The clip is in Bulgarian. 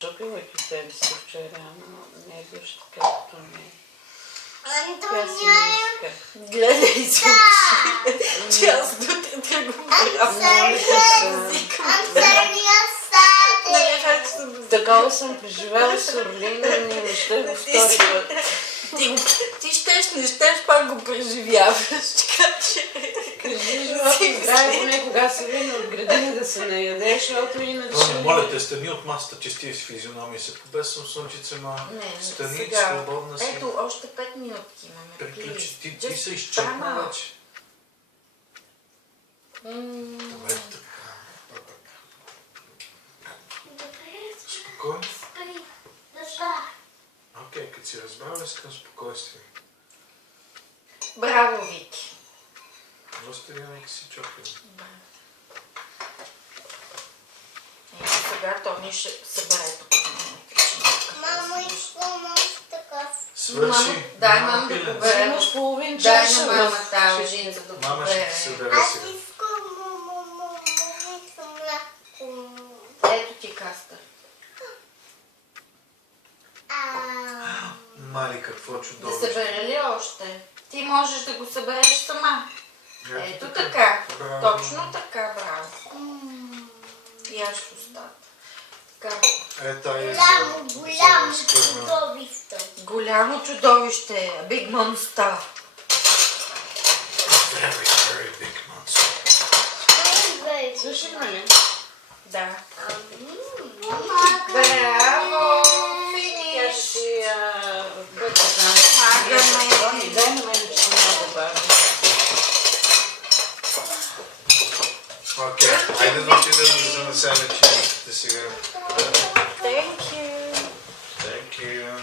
Zrobiły kitelcy wczoraj, no nie wiesz, takie to nie. Антоняя. Гледайте част до tego Такова съм преживяла с Орлина, не ще го втори път. Ти щеш, не щеш, пак го преживяваш, така че... Кажи, живота играе поне кога се върне от градина да се наядеш, защото иначе... Моля те, стани от масата, че стига с физиономия се побесвам слънчице, ма стани, свободна си. Ето, още 5 минутки имаме. Приключи, ти се изчерпна вече. Добре, така. Спокойно. Окей, като си разбрал, искам спокойствие. Браво, Вики. Просто нека си чопим. Сега Тони ще събере тук. Мамо, искам още такъв. Свърши. Дай мама да побере. Имаш половин Дай чаша на в мама тази чашинца. да Мама ще побере. ти събере Аз сега. искам мляко. Ето ти каста. Мали, какво Да чудовище. събере ли още? Ти можеш да го събереш сама. Ето така. Браво. Точно така, браво. Яш устата. Така. Ето е Голямо чудовище. Голямо чудовище. Big Monster. Very, very big monster. Слушай, нали? Да. Мама, Браво! Тя ще Финиш! си бъде там. Помагаме. Дай на мен, че съм много бавна. Окей, айде да отидем да занесем чиниките сега. Thank you. Thank you.